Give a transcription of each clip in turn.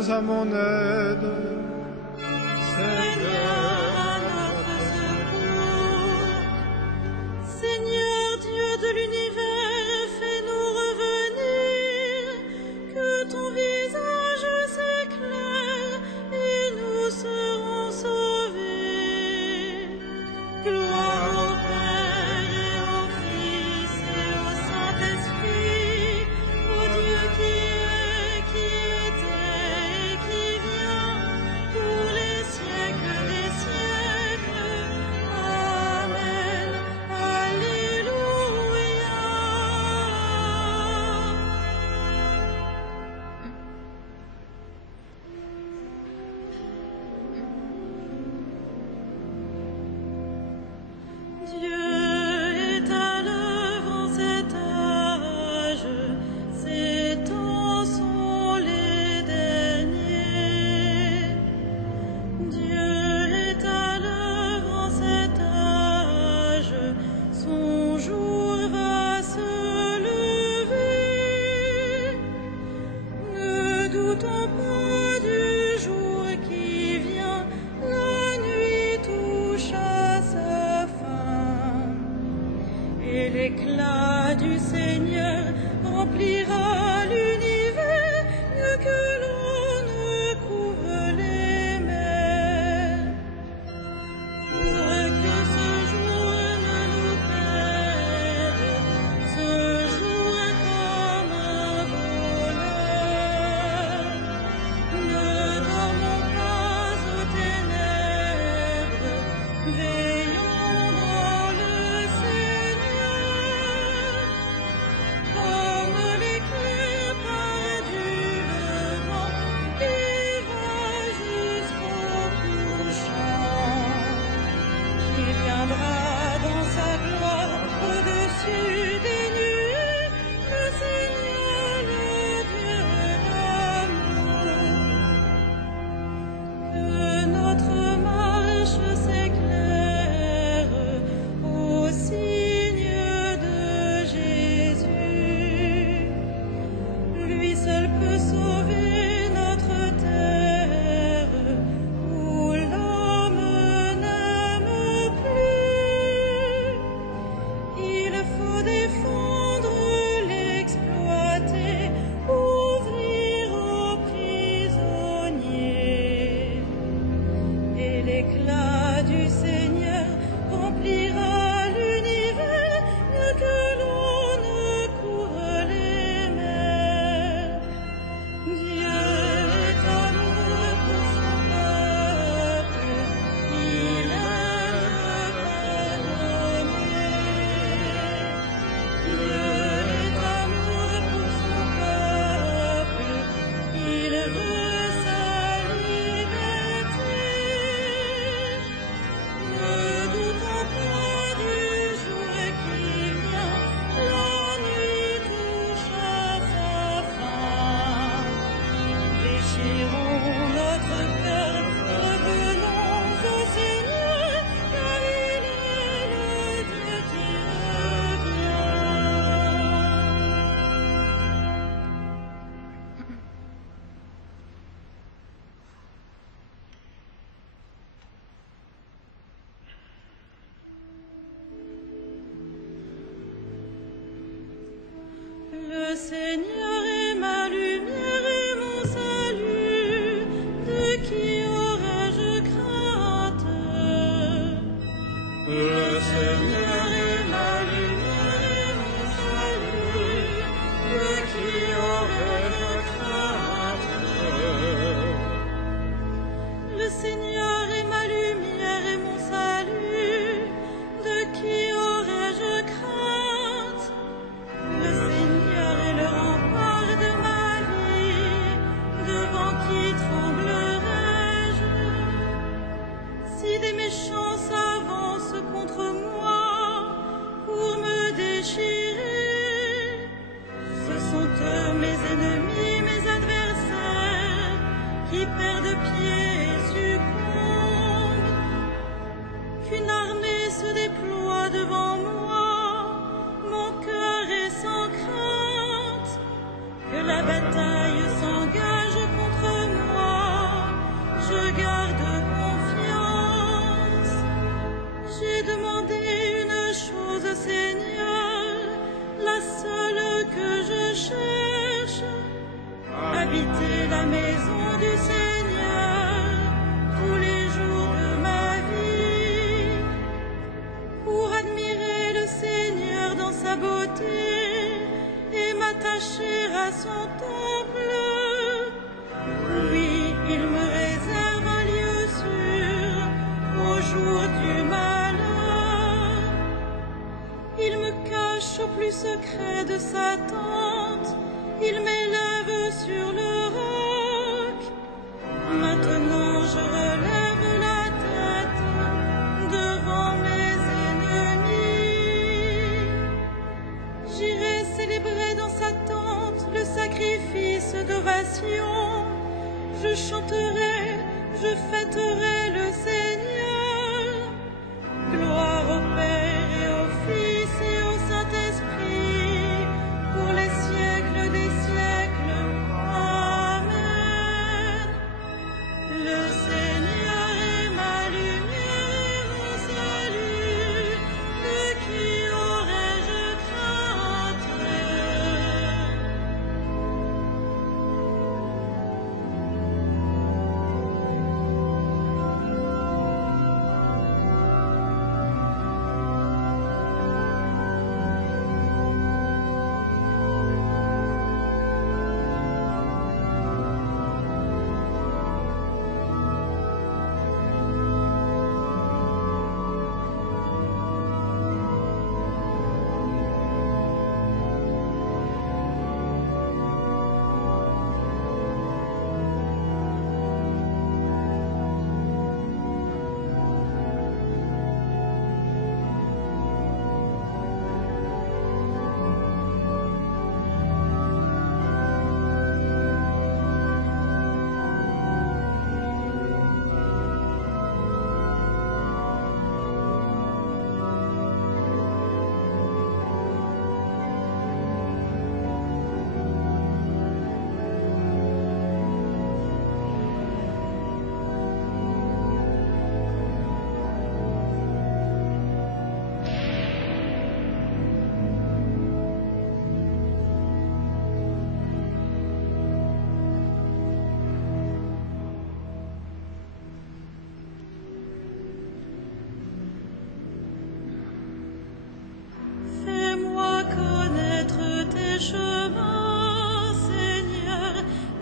viens à mon aide. Seigneur, à notre secours. Seigneur Dieu de l'univers, fais-nous revenir, que ton visage s'éclaire et nous serons sauvés. Gloire au Père et au Fils et au Saint-Esprit, au Dieu qui est, qui était et qui vient, pour les siècles des siècles. Amen. Alléluia. Dieu est à l'œuvre en cet âge, ces temps sont les derniers. Dieu est à l'œuvre en cet âge, son jour va se lever. Ne doutons pas du jour qui vient, la nuit touche à sa fin, et l'éclat du Seigneur remplira l'univers, mieux que l'on ne couvre les mers. Pour que ce jour ne nous perde, ce jour comme un voleur, ne dormons pas aux ténèbres, veillons dans le Seigneur, comme l'éclair part du levant et va jusqu'au couchant. Il viendra dans sa gloire au-dessus des nuées, le Seigneur, le Dieu d'amour. Que notre marche s'éclaire au signe de Jésus. Lui seul peut sauver notre terre, où l'homme n'aime plus. Il faut défendre, l'exploiter, ouvrir aux prisonniers. Et l'éclat du Seigneur remplira l'univers, mieux que l'on ne couvre les mers. Dieu est amour pour son peuple, il aime pardonner. Dieu est amour pour son peuple, il veut sa liberté. Ne doutons pas du jour qui vient, la nuit touche à sa fin. Déchirons notre cœur, revenons au Seigneur, car il est le Dieu qui revient. Le Seigneur est ma lumière et mon salut, de qui aurais-je crainte? Le Seigneur est ma lumière et mon salut, de qui aurais-je crainte? Le Seigneur est ma lumière et mon salut, de qui aurais-je crainte? Le Seigneur est le rempart de ma vie, devant qui tremblerais-je? Si des méchants s'avancent contre moi pour me déchirer, ce sont eux mes ennemis, mes adversaires, qui perdent pied et succombent. Qu'une armée se déploie devant moi, mon cœur est sans crainte. Que la bataille s'engage contre moi, secret de sa tente, il m'élève sur le roc. Maintenant je relève la tête devant mes ennemis. J'irai célébrer dans sa tente le sacrifice d'ovation. Je chanterai, je fêterai le Seigneur. Gloire au Père et au Fils et au Saint-Esprit, pour les siècles des siècles. Amen. Le Seigneur est ma lumière et mon salut. De qui aurais-je crainte? Fais-moi connaître tes chemins, Seigneur,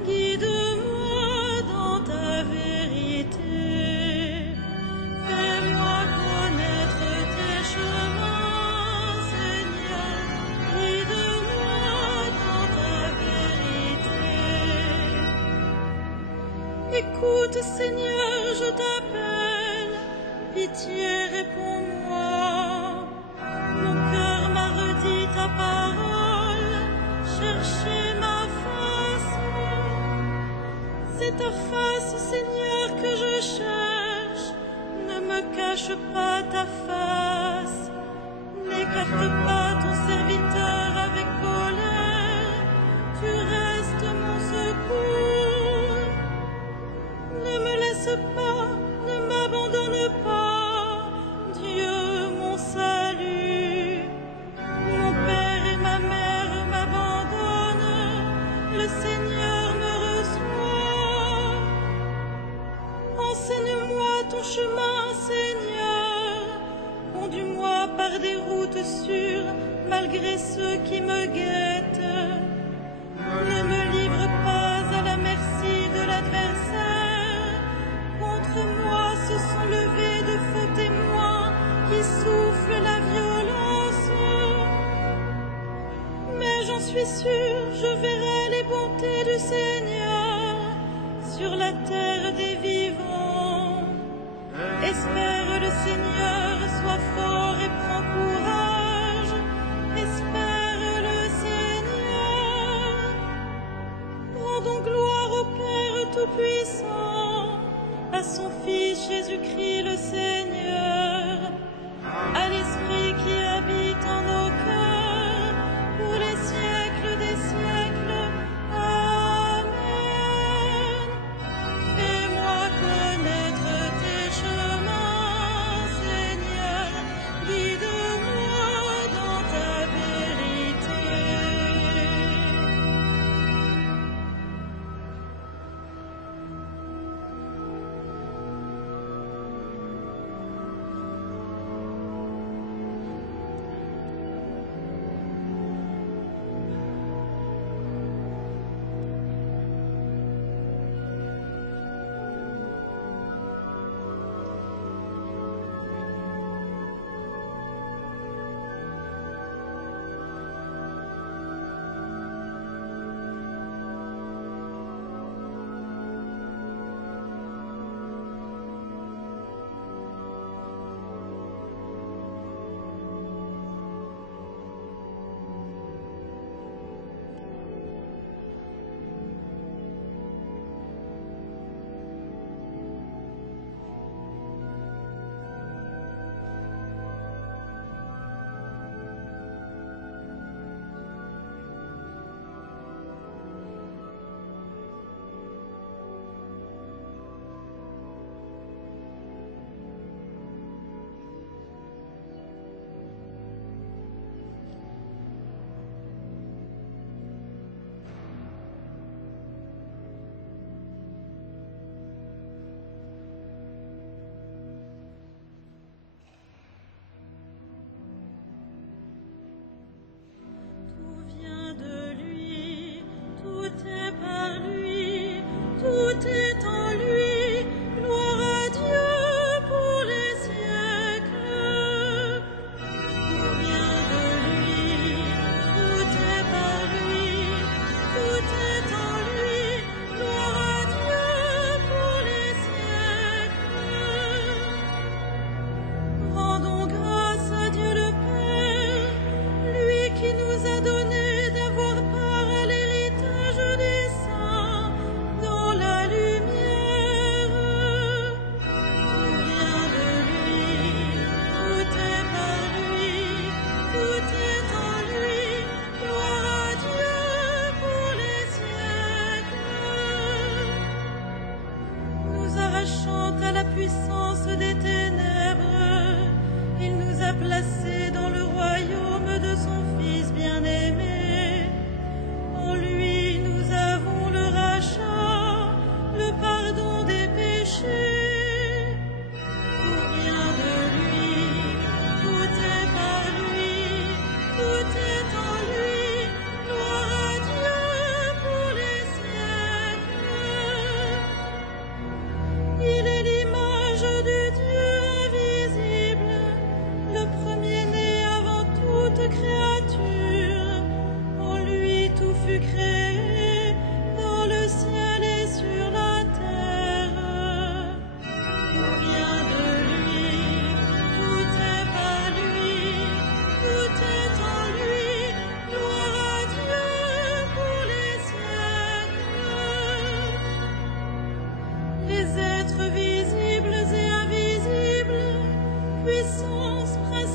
guide-moi dans ta vérité. Fais-moi connaître tes chemins, Seigneur, guide-moi dans ta vérité. Écoute, Seigneur, je t'appelle, pitié, réponds-moi. Mon cœur m'a redit ta parole, cherchez ma face. C'est ta face, Seigneur, que je cherche. Ne me cache pas ta face. N'écarte pas ton serviteur avec colère. Tu restes mon secours. Ne me laisse pas, ne m'abandonne pas, Dieu mon salut. Mon père et ma mère m'abandonnent, le Seigneur me reçoit. Enseigne-moi ton chemin, Seigneur, conduis-moi par des routes sûres, malgré ceux qui me guettent. Ne me livre pas à la merci de l'adversaire. Contre moi se sont levés de faux témoins qui soufflent la violence. Mais j'en suis sûre, je verrai les bontés du Seigneur sur la terre des vivants. Espère le Seigneur, sois fort et prends courage. Espère le Seigneur. Rendons gloire au Père Tout-Puissant, à son Fils Jésus-Christ le Seigneur, à l'Esprit qui habite en nos cœurs, pour les siècles des siècles. Amen. Fais-moi connaître tes chemins, Seigneur,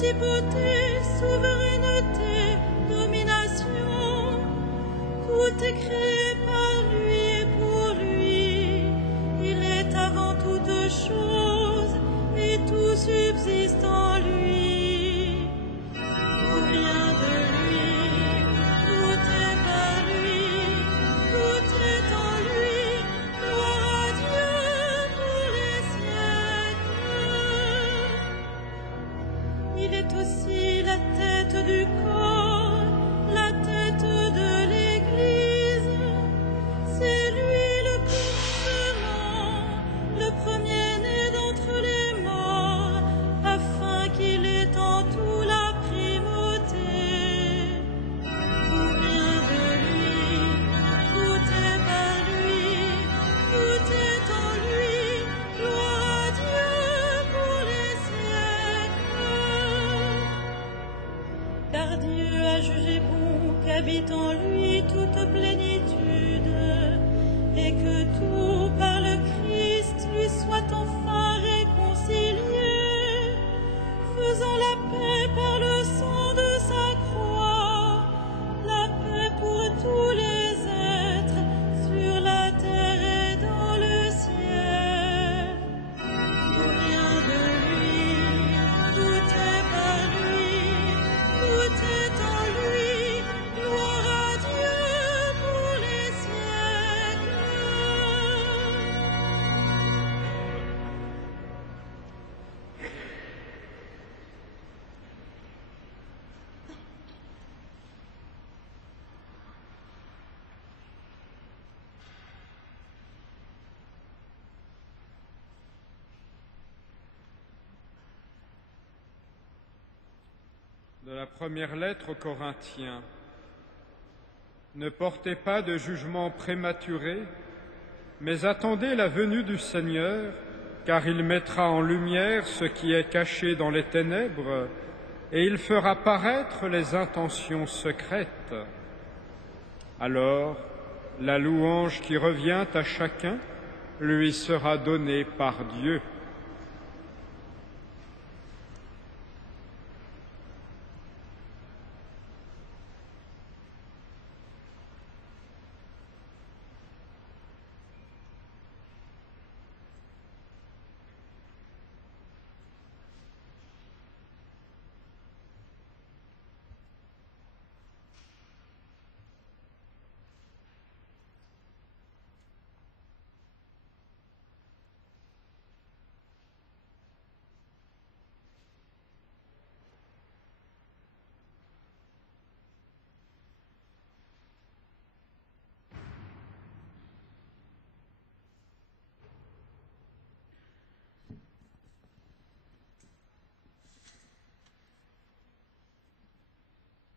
principauté, souveraineté, domination, tout est créé par lui et pour lui. Il est avant toute chose et tout subsiste en lui. Tout vient de lui, tout est par lui, tout est en lui. Gloire à Dieu pour les siècles. Il est aussi la tête du corps, la tête de l'Église. C'est lui le commencement, le premier-né d'entre les morts, afin qu'il ait en tout la primauté. Tout vient de lui, tout est par lui, tout est en lui. Gloire à Dieu pour les siècles. Car Dieu a jugé bon qu'habite en lui toute plénitude, et que tout par le Christ lui soit enfin réconcilié, faisant la paix par le sang de sa croix, la paix pour tous les êtres sur la terre et dans le ciel. Tout vient de lui, tout est par lui, tout est en lui. Gloire à Dieu pour les siècles. De la première lettre aux Corinthiens. Ne portez pas de jugement prématuré, mais attendez la venue du Seigneur, car il mettra en lumière ce qui est caché dans les ténèbres, et il fera paraître les intentions secrètes. Alors, la louange qui revient à chacun lui sera donnée par Dieu.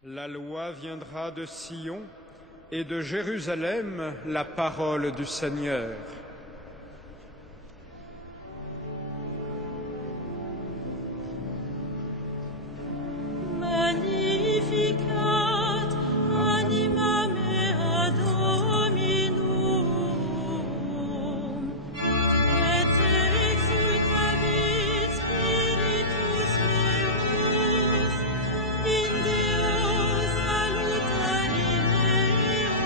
La loi viendra de Sion et de Jérusalem la parole du Seigneur. Magnificat anima mea Dominum, et exultavit spiritus meus in Deo salutari meo,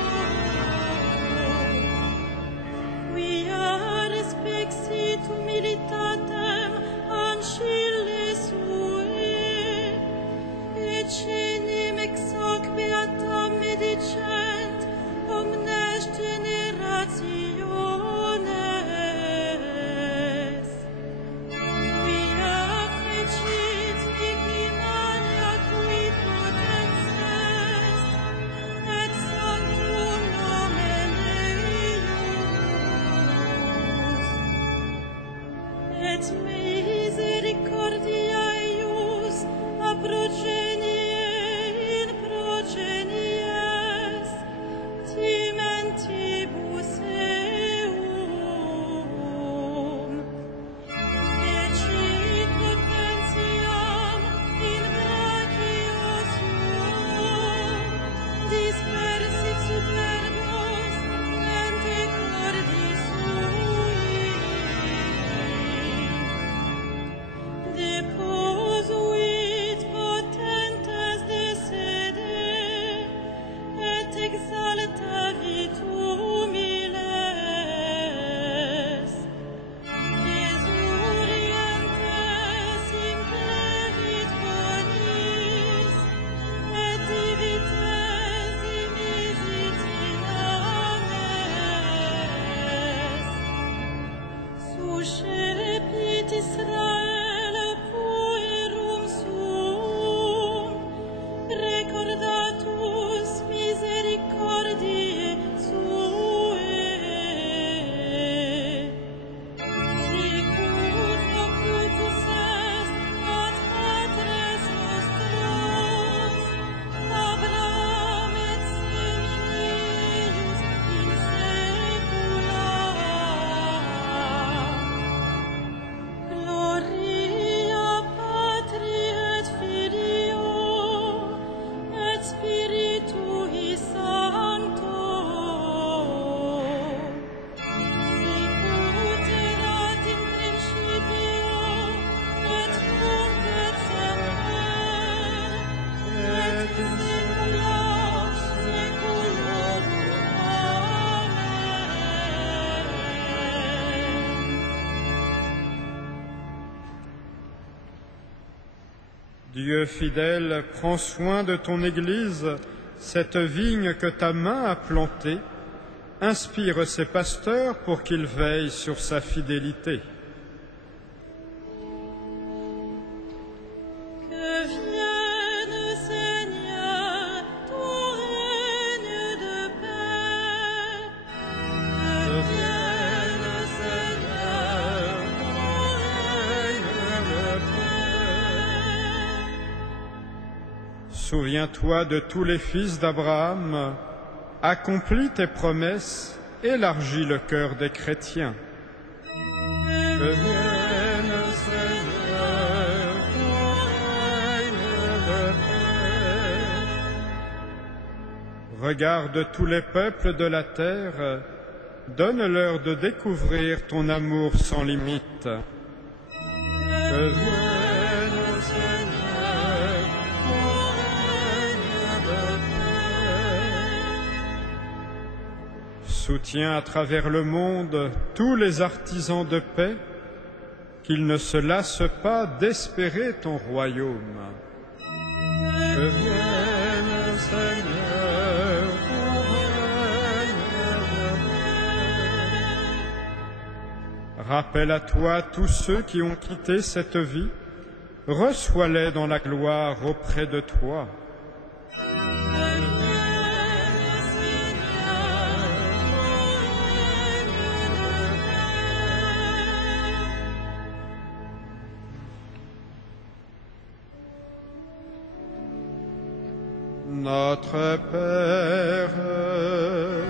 qui Dieu fidèle, prends soin de ton Église, cette vigne que ta main a plantée. Inspire ses pasteurs pour qu'ils veillent sur sa fidélité. Que vienne, Seigneur, ton règne de paix. Que vienne, Seigneur, ton règne de paix. Souviens-toi de tous les fils d'Abraham. Accomplis tes promesses, élargis le cœur des chrétiens. Que vienne, Seigneur, ton règne de paix. Regarde tous les peuples de la terre, donne-leur de découvrir ton amour sans limite. Que vienne, Seigneur, ton règne de paix. Soutiens à travers le monde tous les artisans de paix, qu'ils ne se lassent pas d'espérer ton royaume. Que vienne, Seigneur, ton règne de paix. Rappelle à toi tous ceux qui ont quitté cette vie, reçois-les dans la gloire auprès de toi. Notre Père,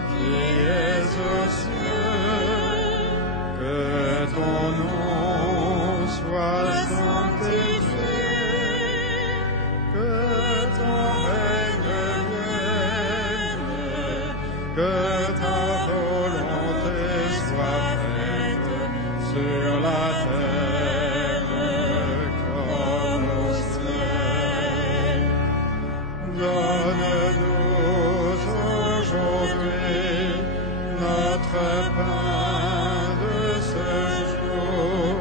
qui es aux cieux, que ton nom soit sanctifié, que ton règne vienne, que ta volonté soit faite sur la terre comme au ciel. Donne-nous aujourd'hui notre pain de ce jour.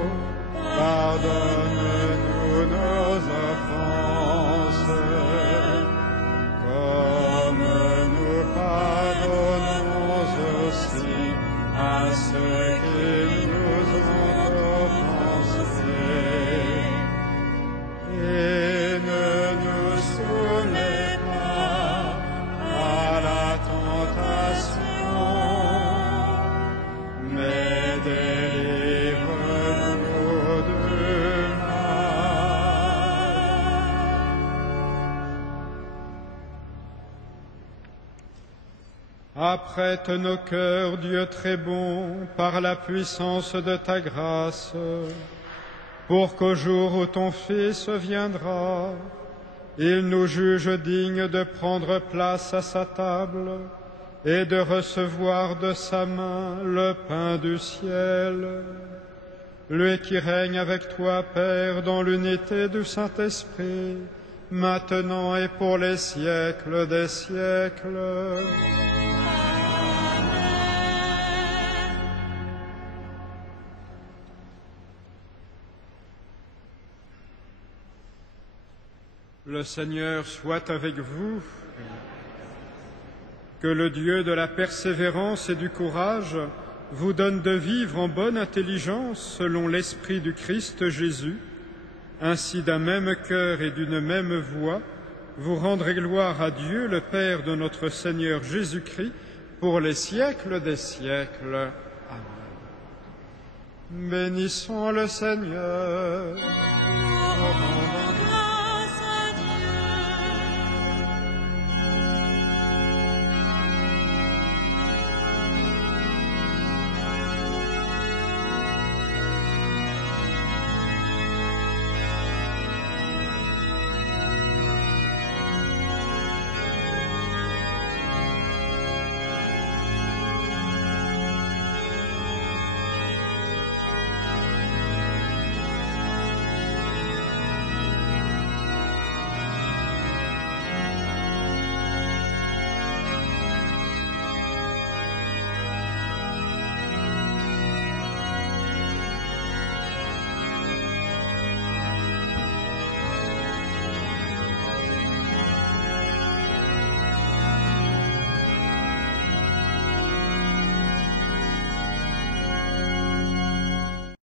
Pardonne-nous nos offenses, comme nous pardonnons aussi à ceux qui nous ont offensés. Et ne nous soumets pas à la tentation, mais délivre-nous du mal. Apprête nos cœurs, Dieu très bon, par la puissance de ta grâce, pour qu'au jour où ton Fils viendra, il nous juge dignes de prendre place à sa table et de recevoir de sa main le pain du ciel. Lui qui règne avec toi, Père, dans l'unité du Saint-Esprit, maintenant et pour les siècles des siècles. Le Seigneur soit avec vous. Que le Dieu de la persévérance et du courage vous donne de vivre en bonne intelligence selon l'Esprit du Christ Jésus. Ainsi, d'un même cœur et d'une même voix, vous rendrez gloire à Dieu, le Père de notre Seigneur Jésus-Christ, pour les siècles des siècles. Amen. Bénissons le Seigneur.